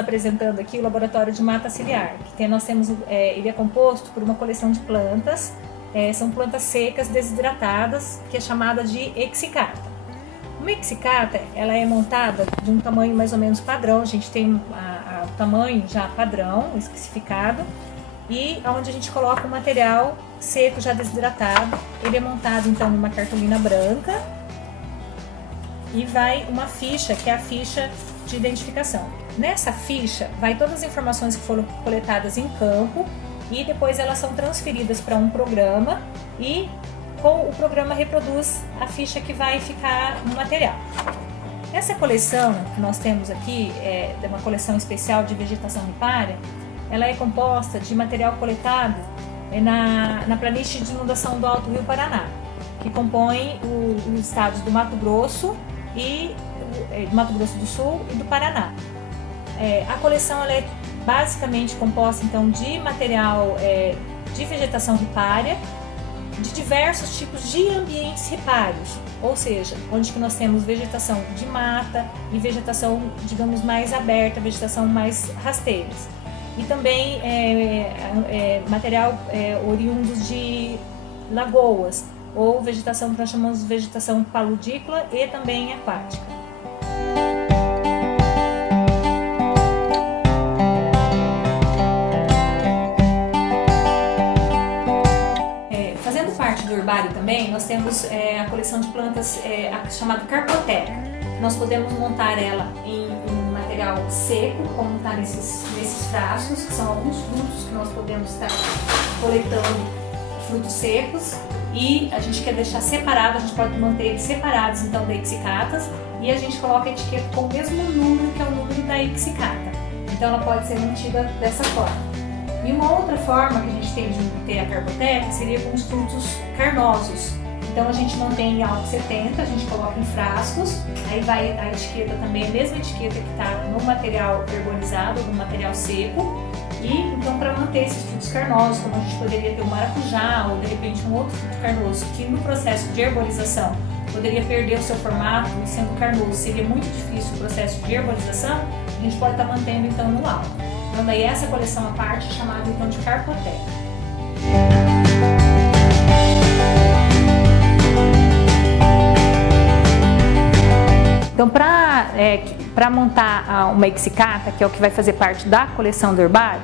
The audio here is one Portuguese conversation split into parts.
Apresentando aqui o laboratório de mata ciliar, nós temos, ele é composto por uma coleção de plantas, são plantas secas, desidratadas, que é chamada de exicata. Uma exicata, ela é montada de um tamanho mais ou menos padrão, a gente tem o tamanho já padrão, especificado, e onde a gente coloca o material seco já desidratado. Ele é montado então numa cartolina branca e vai uma ficha, que é a ficha de identificação. Nessa ficha vai todas as informações que foram coletadas em campo e depois elas são transferidas para um programa e o programa reproduz a ficha que vai ficar no material. Essa coleção que nós temos aqui é uma coleção especial de vegetação ripária. Ela é composta de material coletado na planície de inundação do Alto Rio Paraná, que compõe os estados do Mato Grosso do Sul e do Paraná. A coleção ela é basicamente composta então de material de vegetação ripária, de diversos tipos de ambientes ripários, ou seja, onde que nós temos vegetação de mata e vegetação, digamos, mais aberta, vegetação mais rasteiras. E também material oriundos de lagoas, ou vegetação que nós chamamos de vegetação paludícola e também aquática. Fazendo parte do herbário também, nós temos a coleção de plantas chamada carpoteca. Nós podemos montar ela em material seco, como está nesses frascos, que são alguns frutos que nós podemos estar coletando, frutos secos, e a gente quer deixar separado, a gente pode manter eles separados então da exicatas, e a gente coloca a etiqueta com o mesmo número que é o número da exicata. Então ela pode ser mantida dessa forma. E uma outra forma que a gente tem de ter a carpoteca seria com os frutos carnosos. Então a gente mantém em álcool 70, a gente coloca em frascos, aí vai a etiqueta também, a mesma etiqueta que está no material herbolizado, no material seco. E então, para manter esses frutos carnosos, como a gente poderia ter o maracujá ou de repente um outro fruto carnoso que no processo de herbolização poderia perder o seu formato, e sendo carnoso seria muito difícil o processo de herbolização, a gente pode estar mantendo então no álcool. Então daí essa coleção à parte é chamada então de carpoteca. Então, para montar uma exicata, que é o que vai fazer parte da coleção do herbário,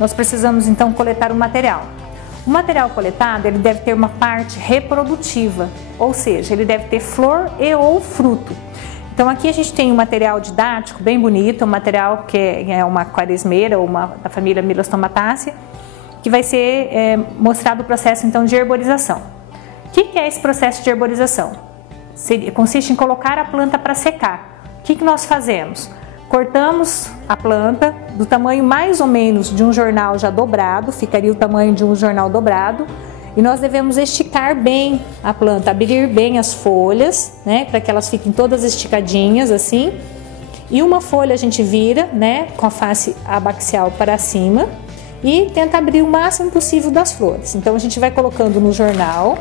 nós precisamos então coletar o material. O material coletado ele deve ter uma parte reprodutiva, ou seja, ele deve ter flor e ou fruto. Então aqui a gente tem um material didático bem bonito, um material que é uma quaresmeira, ou da família Milastomataceae, que vai ser mostrado o processo então de herborização. O que é esse processo de herborização? Consiste em colocar a planta para secar. O que nós fazemos? Cortamos a planta do tamanho mais ou menos de um jornal já dobrado, ficaria o tamanho de um jornal dobrado, e nós devemos esticar bem a planta, abrir bem as folhas, né, para que elas fiquem todas esticadinhas assim. E uma folha a gente vira, né, com a face abaxial para cima e tenta abrir o máximo possível das flores. Então a gente vai colocando no jornal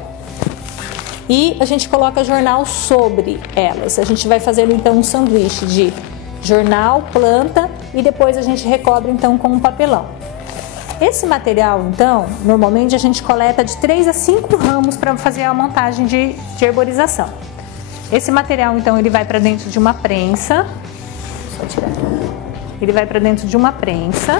e a gente coloca jornal sobre elas. A gente vai fazendo então um sanduíche de jornal, planta e depois a gente recobre então com um papelão. Esse material então, normalmente a gente coleta de 3 a 5 ramos para fazer a montagem de herborização. Esse material então ele vai para dentro de uma prensa, só tirar. Ele vai para dentro de uma prensa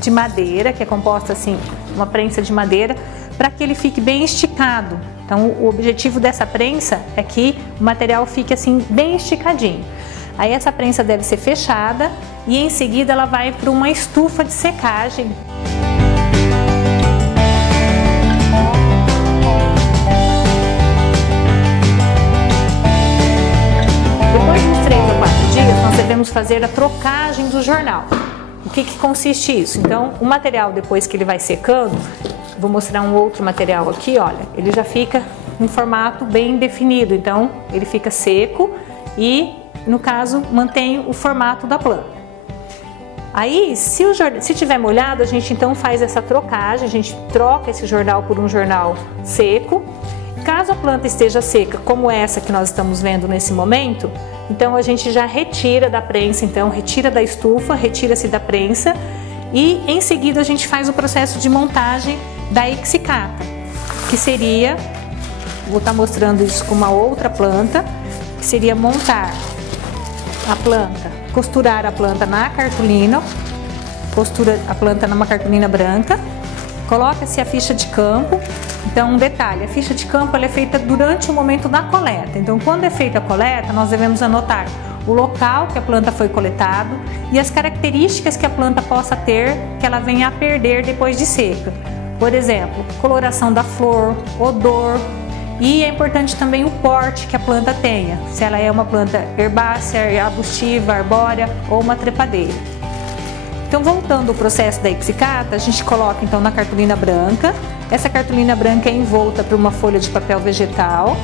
de madeira, que é composta assim, uma prensa de madeira, para que ele fique bem esticado. Então o objetivo dessa prensa é que o material fique assim bem esticadinho. Aí essa prensa deve ser fechada e em seguida ela vai para uma estufa de secagem. Depois de uns 3 ou 4 dias nós devemos fazer a trocagem do jornal. O que consiste isso? Então o material, depois que ele vai secando, vou mostrar um outro material aqui, olha, ele já fica em formato bem definido, então ele fica seco e no caso, mantém o formato da planta. Aí, se tiver molhado, a gente então faz essa trocagem, a gente troca esse jornal por um jornal seco. Caso a planta esteja seca, como essa que nós estamos vendo nesse momento, então a gente já retira da prensa, então retira da estufa, retira-se da prensa e em seguida a gente faz o processo de montagem da exicata, que seria, vou estar mostrando isso com uma outra planta, que seria montar a planta, costurar a planta na cartolina, costura a planta numa cartolina branca, coloca-se a ficha de campo. Então, um detalhe, a ficha de campo ela é feita durante o momento da coleta. Então, quando é feita a coleta, nós devemos anotar o local que a planta foi coletado e as características que a planta possa ter, que ela venha a perder depois de seca. Por exemplo, coloração da flor, odor, e é importante também o porte que a planta tenha, se ela é uma planta herbácea, arbustiva, arbórea ou uma trepadeira. Então, voltando ao processo da exicata, a gente coloca então na cartolina branca. Essa cartolina branca é envolta por uma folha de papel vegetal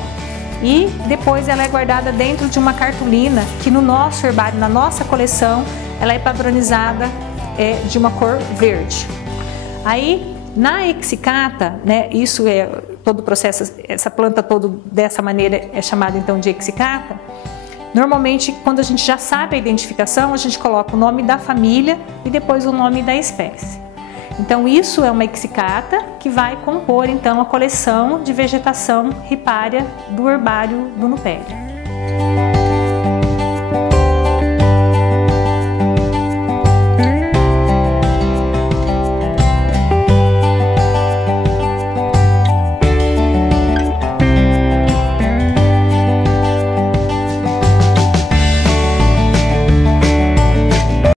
e depois ela é guardada dentro de uma cartolina que no nosso herbário, na nossa coleção, ela é padronizada de uma cor verde. Aí, na exicata, né, isso é todo o processo, essa planta toda dessa maneira é chamada então de exicata. Normalmente, quando a gente já sabe a identificação, a gente coloca o nome da família e depois o nome da espécie. Então, isso é uma exicata que vai compor então a coleção de vegetação ripária do herbário do Nupédia.